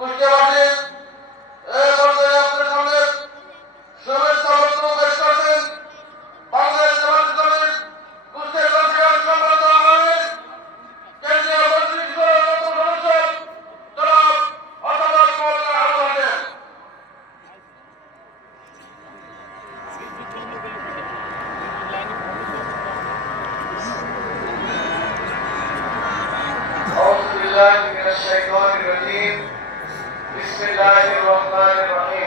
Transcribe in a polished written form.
কুষ্টিয়াবাসী এই পর্যায়ে আপনাদের সামনে শুভেচ্ছা বক্তব্য পেশ করছেন বাংলাদেশ জামায়াতে ইসলামী কুষ্টিয়া জেলা শাখার সম্মানিত আমির কেন্দ্রীয় মন্ত্রী সদস্য জনাব অধ্যাপক মওলানা আবুল হাশেম। أعوذ بالله من الشيطان الرجيم بسم الله الرحمن الرحيم